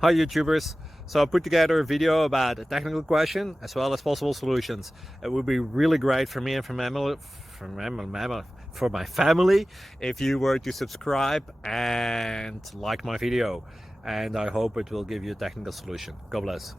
Hi YouTubers! So I put together a video about a technical question as well as possible solutions. It would be really great for me and for my family if you were to subscribe and like my video, and I hope it will give you a technical solution. God bless.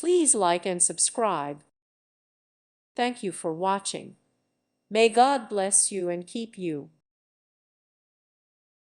Please like and subscribe. Thank you for watching. May God bless you and keep you.